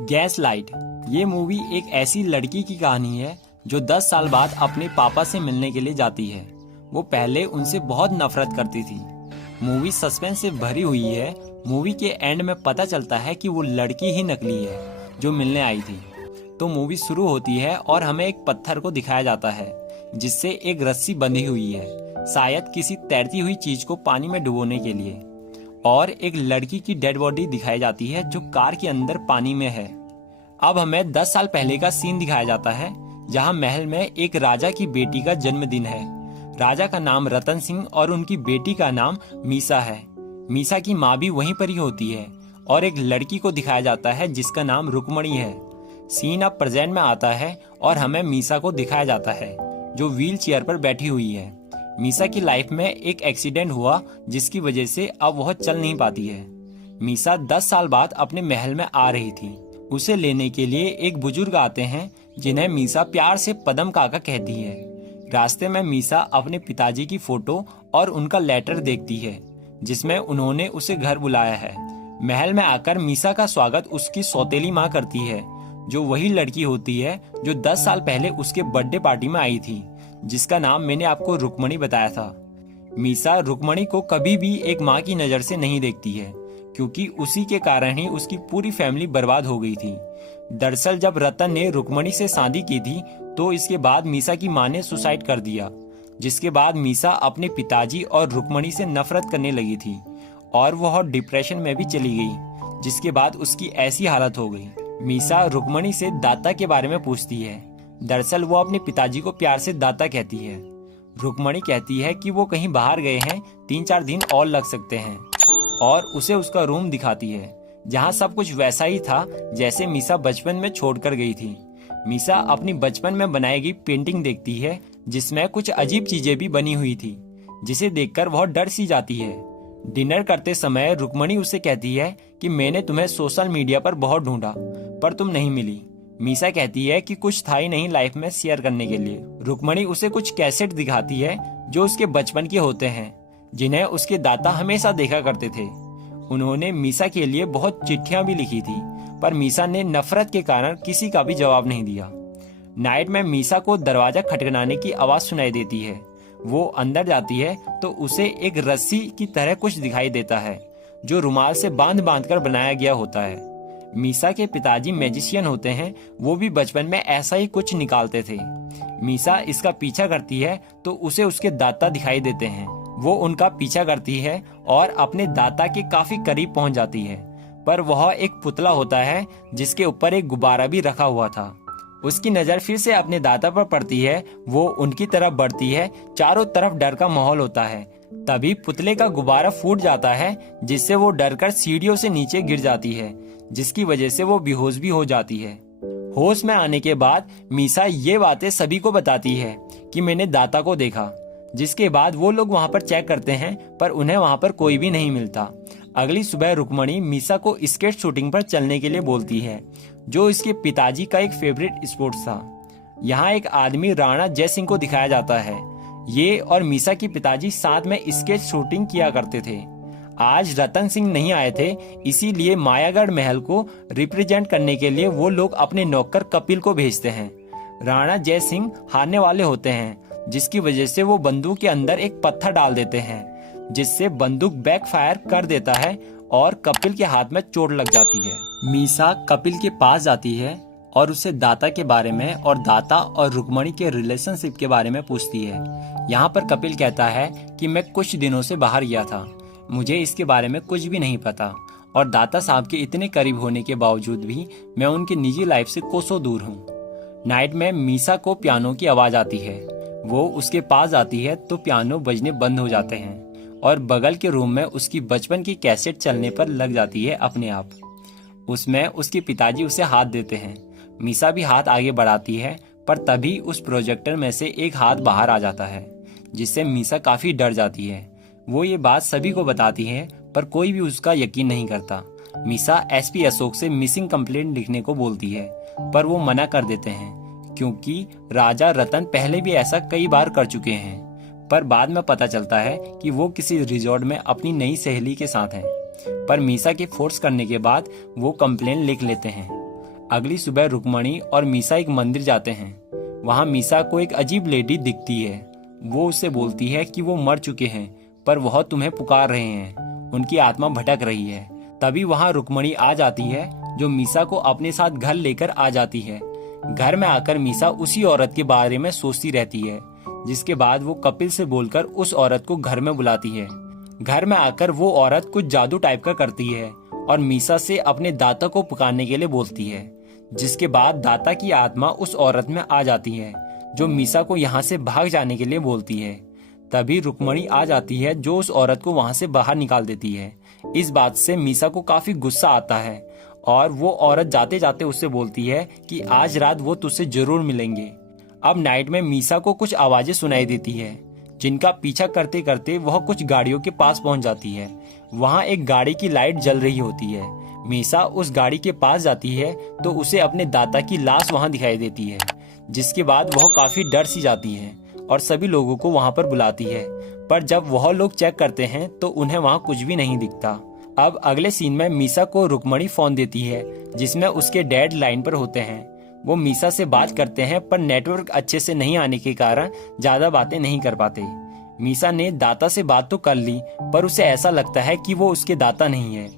Gas light. ये movie एक ऐसी लड़की की कहानी है जो 10 साल बाद अपने पापा से मिलने के लिए जाती है। वो पहले उनसे बहुत नफरत करती थी। मूवी सस्पेंस से भरी हुई है। मूवी के एंड में पता चलता है कि वो लड़की ही नकली है जो मिलने आई थी। तो मूवी शुरू होती है और हमें एक पत्थर को दिखाया जाता है जिससे एक रस्सी बंधी हुई है, शायद किसी तैरती हुई चीज को पानी में डुबोने के लिए। और एक लड़की की डेड बॉडी दिखाई जाती है जो कार के अंदर पानी में है। अब हमें 10 साल पहले का सीन दिखाया जाता है जहां महल में एक राजा की बेटी का जन्मदिन है। राजा का नाम रतन सिंह और उनकी बेटी का नाम मीसा है। मीसा की माँ भी वहीं पर ही होती है और एक लड़की को दिखाया जाता है जिसका नाम रुक्मणी है। सीन अब प्रेजेंट में आता है और हमें मीसा को दिखाया जाता है जो व्हील चेयर पर बैठी हुई है। मीसा की लाइफ में एक एक्सीडेंट हुआ जिसकी वजह से अब वह चल नहीं पाती है। मीसा 10 साल बाद अपने महल में आ रही थी। उसे लेने के लिए एक बुजुर्ग आते हैं जिन्हें मीसा प्यार से पदम काका कहती है। रास्ते में मीसा अपने पिताजी की फोटो और उनका लेटर देखती है जिसमें उन्होंने उसे घर बुलाया है। महल में आकर मीसा का स्वागत उसकी सौतेली माँ करती है जो वही लड़की होती है जो 10 साल पहले उसके बर्थडे पार्टी में आई थी, जिसका नाम मैंने आपको रुक्मणी बताया था। मीसा रुक्मणी को कभी भी एक माँ की नजर से नहीं देखती है क्योंकि उसी के कारण ही उसकी पूरी फैमिली बर्बाद हो गई थी। दरअसल जब रतन ने रुक्मणी से शादी की थी तो इसके बाद मीसा की माँ ने सुसाइड कर दिया, जिसके बाद मीसा अपने पिताजी और रुक्मणी से नफरत करने लगी थी और वह डिप्रेशन में भी चली गई, जिसके बाद उसकी ऐसी हालत हो गई। मीसा रुक्मणी से दाता के बारे में पूछती है। दरअसल वो अपने पिताजी को प्यार से दाता कहती है। रुक्मणी कहती है कि वो कहीं बाहर गए हैं, 3-4 दिन और लग सकते हैं, और उसे उसका रूम दिखाती है जहां सब कुछ वैसा ही था जैसे मीसा बचपन में छोड़कर गई थी। मीसा अपनी बचपन में बनाई गई पेंटिंग देखती है जिसमें कुछ अजीब चीजें भी बनी हुई थी, जिसे देखकर वह डर सी जाती है। डिनर करते समय रुक्मणी उसे कहती है कि मैंने तुम्हें सोशल मीडिया पर बहुत ढूंढा पर तुम नहीं मिली। मीसा कहती है कि कुछ था ही नहीं लाइफ में शेयर करने के लिए। रुक्मणी उसे कुछ कैसेट दिखाती है जो उसके बचपन के होते हैं जिन्हें उसके दादा हमेशा देखा करते थे। उन्होंने मीसा के लिए बहुत चिट्ठियां भी लिखी थी पर मीसा ने नफरत के कारण किसी का भी जवाब नहीं दिया। नाइट में मीसा को दरवाजा खटखटाने की आवाज सुनाई देती है। वो अंदर जाती है तो उसे एक रस्सी की तरह कुछ दिखाई देता है जो रुमाल से बांध बांध कर बनाया गया होता है। मीसा के पिताजी मैजिशियन होते हैं, वो भी बचपन में ऐसा ही कुछ निकालते थे। मीसा इसका पीछा करती है तो उसे उसके दाता दिखाई देते हैं। वो उनका पीछा करती है और अपने दाता के काफी करीब पहुंच जाती है, पर वह एक पुतला होता है जिसके ऊपर एक गुब्बारा भी रखा हुआ था। उसकी नजर फिर से अपने दाता पर पड़ती है। वो उनकी तरफ बढ़ती है। चारों तरफ डर का माहौल होता है। तभी पुतले का गुब्बारा फूट जाता है जिससे वो डरकर सीढ़ियों से नीचे गिर जाती है, जिसकी वजह से वो बेहोश भी हो जाती है। होश में आने के बाद मीसा ये बातें सभी को बताती है कि मैंने दाता को देखा, जिसके बाद वो लोग वहां पर चेक करते हैं पर उन्हें वहां पर कोई भी नहीं मिलता। अगली सुबह रुक्मणी मीसा को स्केट शूटिंग पर चलने के लिए बोलती है जो इसके पिताजी का एक फेवरेट स्पोर्ट्स था। यहाँ एक आदमी राणा जय सिंह को दिखाया जाता है। ये और मीसा के पिताजी साथ में स्केच शूटिंग किया करते थे। आज रतन सिंह नहीं आए थे, इसीलिए मायागढ़ महल को रिप्रेजेंट करने के लिए वो लोग अपने नौकर कपिल को भेजते हैं। राणा जय सिंह हारने वाले होते हैं, जिसकी वजह से वो बंदूक के अंदर एक पत्थर डाल देते हैं जिससे बंदूक बैकफायर कर देता है और कपिल के हाथ में चोट लग जाती है। मीसा कपिल के पास जाती है और उसे दाता के बारे में और दाता और रुक्मणी के रिलेशनशिप के बारे में पूछती है। यहाँ पर कपिल कहता है कि मैं कुछ दिनों से बाहर गया था, मुझे इसके बारे में कुछ भी नहीं पता, और दाता साहब के इतने करीब होने के बावजूद भी मैं उनकी निजी लाइफ से कोसों दूर हूँ। नाइट में मीसा को पियानो की आवाज आती है। वो उसके पास आती है तो पियानो बजने बंद हो जाते हैं और बगल के रूम में उसकी बचपन की कैसेट चलने पर लग जाती है अपने आप। उसमें उसके पिताजी उसे हाथ देते हैं। मीसा भी हाथ आगे बढ़ाती है पर तभी उस प्रोजेक्टर में से एक हाथ बाहर आ जाता है जिससे मीसा काफी डर जाती है। वो ये बात सभी को बताती है पर कोई भी उसका यकीन नहीं करता। मीसा एसपी अशोक से मिसिंग कंप्लेंट लिखने को बोलती है पर वो मना कर देते हैं क्योंकि राजा रतन पहले भी ऐसा कई बार कर चुके हैं। पर बाद में पता चलता है कि वो किसी रिजॉर्ट में अपनी नई सहेली के साथ हैं। पर मीसा के फोर्स करने के बाद वो कंप्लेन लिख लेते हैं। अगली सुबह रुक्मणी और मीसा एक मंदिर जाते हैं। वहाँ मीसा को एक अजीब लेडी दिखती है। वो उससे बोलती है कि वो मर चुके हैं, पर वह तुम्हें पुकार रहे हैं, उनकी आत्मा भटक रही है। तभी वहाँ रुक्मणी आ जाती है, जो मीसा को अपने साथ घर लेकर आ जाती है। घर में आकर मीसा उसी औरत के बारे में सोचती रहती है, जिसके बाद वो कपिल से बोलकर उस औरत को घर में बुलाती है। घर में आकर वो औरत कुछ जादू टाइप का करती है और मीसा से अपने दाता को पुकारने के लिए बोलती है, जिसके बाद दाता की आत्मा उस औरत में आ जाती है, जो मीसा को यहाँ से भाग जाने के लिए बोलती है। तभी रुक्मणी आ जाती है, जो उस औरत को वहाँ से बाहर निकाल देती है। इस बात से मीसा को काफी गुस्सा आता है और वो औरत जाते जाते उससे बोलती है कि आज रात वो तुझसे जरूर मिलेंगे। अब नाइट में मीसा को कुछ आवाजें सुनाई देती है, जिनका पीछा करते करते वह कुछ गाड़ियों के पास पहुंच जाती है। वहां एक गाड़ी की लाइट जल रही होती है। मीसा उस गाड़ी के पास जाती है तो उसे अपने दाता की लाश वहां दिखाई देती है, जिसके बाद वह काफी डर सी जाती है और सभी लोगों को वहां पर बुलाती है। पर जब वह लोग चेक करते हैं तो उन्हें वहां कुछ भी नहीं दिखता। अब अगले सीन में मीसा को रुक्मणी फोन देती है, जिसमें उसके डैड लाइन पर होते हैं। वो मीसा से बात करते हैं, पर नेटवर्क अच्छे से नहीं आने के कारण ज्यादा बातें नहीं कर पाते। मीसा ने दाता से बात तो कर ली, पर उसे ऐसा लगता है कि वो उसके दाता नहीं है।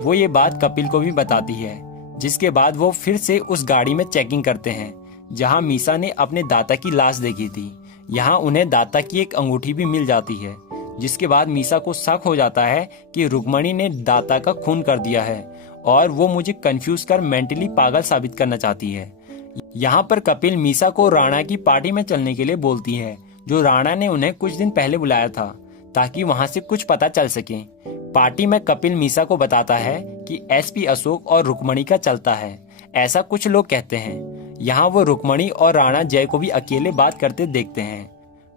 वो ये बात कपिल को भी बताती है, जिसके बाद वो फिर से उस गाड़ी में चेकिंग करते हैं, जहां मीसा ने अपने दाता की लाश देखी थी। यहाँ उन्हें दाता की एक अंगूठी भी मिल जाती है, जिसके बाद मीसा को शक हो जाता है कि रुक्मणी ने दाता का खून कर दिया है और वो मुझे कंफ्यूज कर मेंटली पागल साबित करना चाहती है। यहाँ पर कपिल मीसा को राणा की पार्टी में चलने के लिए बोलती है, जो राणा ने उन्हें कुछ दिन पहले बुलाया था, ताकि वहाँ से कुछ पता चल सके। पार्टी में कपिल मीसा को बताता है कि एसपी अशोक और रुक्मणी का चलता है, ऐसा कुछ लोग कहते हैं। यहाँ वो रुक्मणी और राणा जय को भी अकेले बात करते देखते हैं।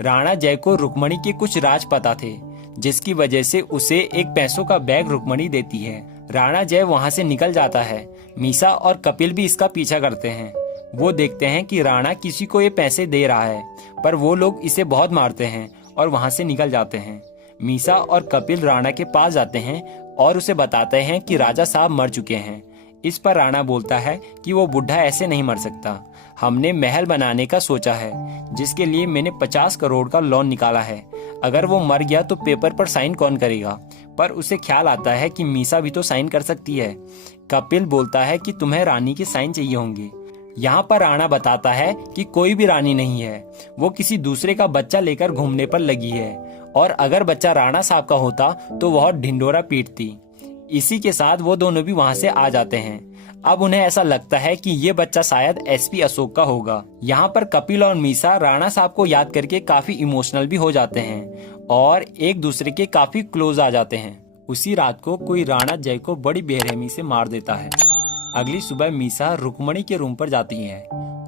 राणा जय को रुक्मणी के कुछ राज पता थे, जिसकी वजह से उसे एक पैसों का बैग रुक्मणी देती है। राणा जय वहाँ से निकल जाता है। मीसा और कपिल भी इसका पीछा करते हैं। वो देखते हैं कि राणा किसी को ये पैसे दे रहा है, पर वो लोग इसे बहुत मारते हैं और वहाँ से निकल जाते हैं। मीसा और कपिल राणा के पास जाते हैं और उसे बताते हैं कि राजा साहब मर चुके हैं। इस पर राणा बोलता है कि वो बुढ़ा ऐसे नहीं मर सकता। हमने महल बनाने का सोचा है, जिसके लिए मैंने 50 करोड़ का लोन निकाला है। अगर वो मर गया तो पेपर पर साइन कौन करेगा? पर उसे ख्याल आता है कि मीसा भी तो साइन कर सकती है। कपिल बोलता है कि तुम्हें रानी के साइन चाहिए होंगे। यहाँ पर राणा बताता है कि कोई भी रानी नहीं है, वो किसी दूसरे का बच्चा लेकर घूमने पर लगी है, और अगर बच्चा राणा साहब का होता तो वह ढिंडोरा पीटती। इसी के साथ वो दोनों भी वहाँ से आ जाते हैं। अब उन्हें ऐसा लगता है कि ये बच्चा शायद एसपी अशोक का होगा। यहाँ पर कपिल और मीसा राणा साहब को याद करके काफी इमोशनल भी हो जाते हैं और एक दूसरे के काफी क्लोज आ जाते हैं। उसी रात को कोई राणा जय को बड़ी बेरहमी से मार देता है। अगली सुबह मीसा रुक्मणी के रूम पर जाती है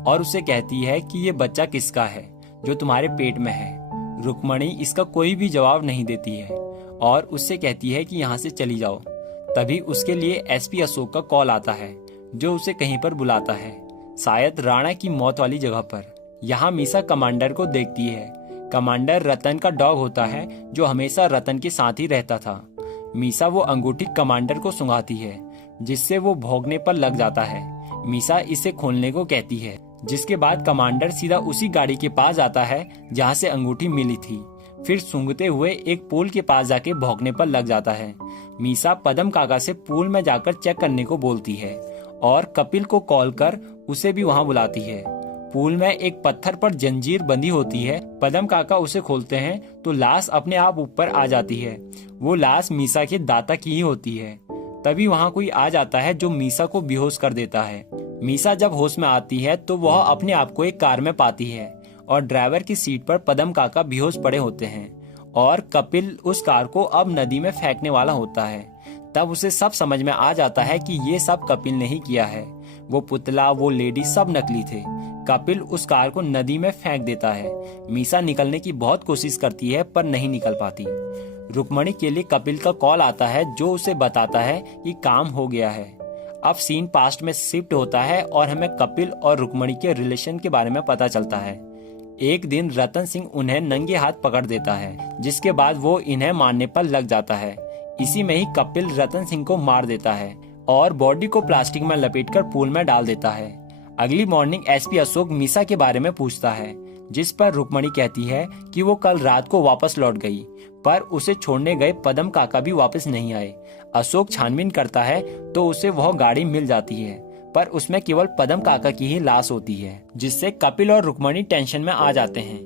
और उसे कहती है कि ये बच्चा किसका है जो तुम्हारे पेट में है। रुक्मणी इसका कोई भी जवाब नहीं देती है और उससे कहती है कि यहाँ से चली जाओ। तभी उसके लिए एसपी अशोक का कॉल आता है, जो उसे कहीं पर बुलाता है, शायद राणा की मौत वाली जगह पर। यहाँ मीसा कमांडर को देखती है। कमांडर रतन का डॉग होता है, जो हमेशा रतन के साथ ही रहता था। मीसा वो अंगूठी कमांडर को सुंघाती है, जिससे वो भौंकने पर लग जाता है। मीसा इसे खोलने को कहती है, जिसके बाद कमांडर सीधा उसी गाड़ी के पास जाता है जहाँ से अंगूठी मिली थी। फिर सूंघते हुए एक पूल के पास जाके भौंकने पर लग जाता है। मीसा पदम काका से पूल में जाकर चेक करने को बोलती है और कपिल को कॉल कर उसे भी वहां बुलाती है। पूल में एक पत्थर पर जंजीर बंधी होती है। पदम काका उसे खोलते हैं तो लाश अपने आप ऊपर आ जाती है। वो लाश मीसा के दाता की ही होती है। तभी वहां कोई आ जाता है, जो मीसा को बेहोश कर देता है। मीसा जब होश में आती है तो वह अपने आप को एक कार में पाती है और ड्राइवर की सीट पर पदम काका बेहोश पड़े होते हैं और कपिल उस कार को अब नदी में फेंकने वाला होता है। तब उसे सब समझ में आ जाता है कि ये सब कपिल ने ही किया है। वो पुतला, वो लेडी सब नकली थे। कपिल उस कार को नदी में फेंक देता है। मीसा निकलने की बहुत कोशिश करती है, पर नहीं निकल पाती। रुक्मणी के लिए कपिल का कॉल आता है, जो उसे बताता है कि काम हो गया है। अब सीन पास्ट में शिफ्ट होता है और हमें कपिल और रुक्मणी के रिलेशन के बारे में पता चलता है। एक दिन रतन सिंह उन्हें नंगे हाथ पकड़ देता है, जिसके बाद वो इन्हें मारने पर लग जाता है। इसी में ही कपिल रतन सिंह को मार देता है और बॉडी को प्लास्टिक में लपेटकर पूल में डाल देता है। अगली मॉर्निंग एसपी अशोक मीसा के बारे में पूछता है, जिस पर रुक्मणी कहती है कि वो कल रात को वापस लौट गई, पर उसे छोड़ने गए पदम काका भी वापस नहीं आए। अशोक छानबीन करता है तो उसे वह गाड़ी मिल जाती है, पर उसमें केवल पदम काका की ही लाश होती है, जिससे कपिल और रुक्मणी टेंशन में आ जाते हैं।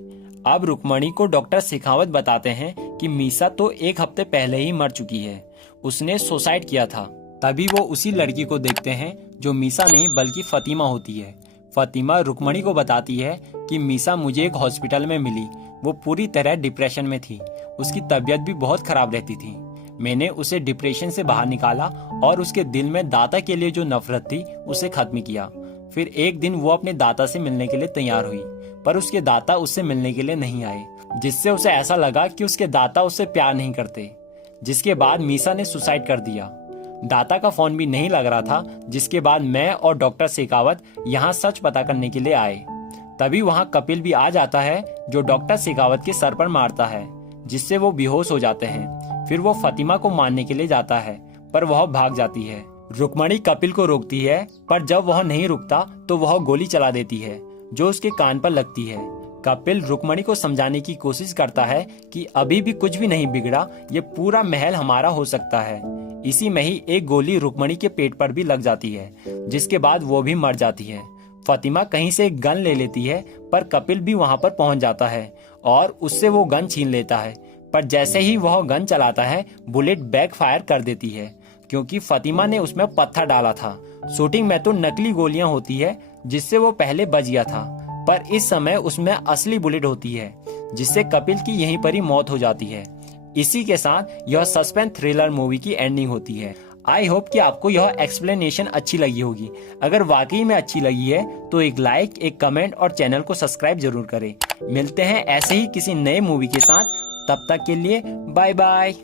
अब रुक्मणी को डॉक्टर शेखावत बताते हैं कि मीसा तो 1 हफ्ते पहले ही मर चुकी है, उसने सुसाइड किया था। तभी वो उसी लड़की को देखते हैं जो मीसा नहीं बल्कि फतिमा होती है। फतिमा रुक्मणी को बताती है कि मीसा मुझे एक हॉस्पिटल में मिली, वो पूरी तरह डिप्रेशन में थी, उसकी तबीयत भी बहुत खराब रहती थी। मैंने उसे डिप्रेशन से बाहर निकाला और उसके दिल में दाता के लिए जो नफरत थी उसे खत्म किया। फिर एक दिन वो अपने दाता से मिलने के लिए तैयार हुई, पर उसके दाता उससे मिलने के लिए नहीं आए, जिससे उसे ऐसा लगा कि उसके दाता उससे प्यार नहीं करते। जिसके बाद मीसा ने सुसाइड कर दिया। दाता का फोन भी नहीं लग रहा था, जिसके बाद मैं और डॉक्टर शेखावत यहाँ सच पता करने के लिए आए। तभी वहाँ कपिल भी आ जाता है, जो डॉक्टर शेखावत के सर पर मारता है, जिससे वो बेहोश हो जाते हैं। फिर वो फतिमा को मारने के लिए जाता है, पर वह भाग जाती है। रुक्मणी कपिल को रोकती है, पर जब वह नहीं रुकता तो वह गोली चला देती है, जो उसके कान पर लगती है। कपिल रुक्मणी को समझाने की कोशिश करता है कि अभी भी कुछ भी नहीं बिगड़ा, ये पूरा महल हमारा हो सकता है। इसी में ही एक गोली रुक्मणी के पेट पर भी लग जाती है, जिसके बाद वो भी मर जाती है। फतिमा कहीं से एक गन ले लेती है, पर कपिल भी वहां पर पहुंच जाता है और उससे वो गन छीन लेता है। पर जैसे ही वह गन चलाता है, बुलेट बैकफायर कर देती है, क्योंकि फतिमा ने उसमें पत्थर डाला था। शूटिंग में तो नकली गोलियां होती है, जिससे वो पहले बच गया था, पर इस समय उसमें असली बुलेट होती है, जिससे कपिल की यहीं पर ही मौत हो जाती है। इसी के साथ यह सस्पेंस थ्रिलर मूवी की एंडिंग होती है। आई होप कि आपको यह एक्सप्लेनेशन अच्छी लगी होगी। अगर वाकई में अच्छी लगी है तो एक लाइक, एक कमेंट और चैनल को सब्सक्राइब जरूर करें। मिलते हैं ऐसे ही किसी नए मूवी के साथ, तब तक के लिए बाय बाय।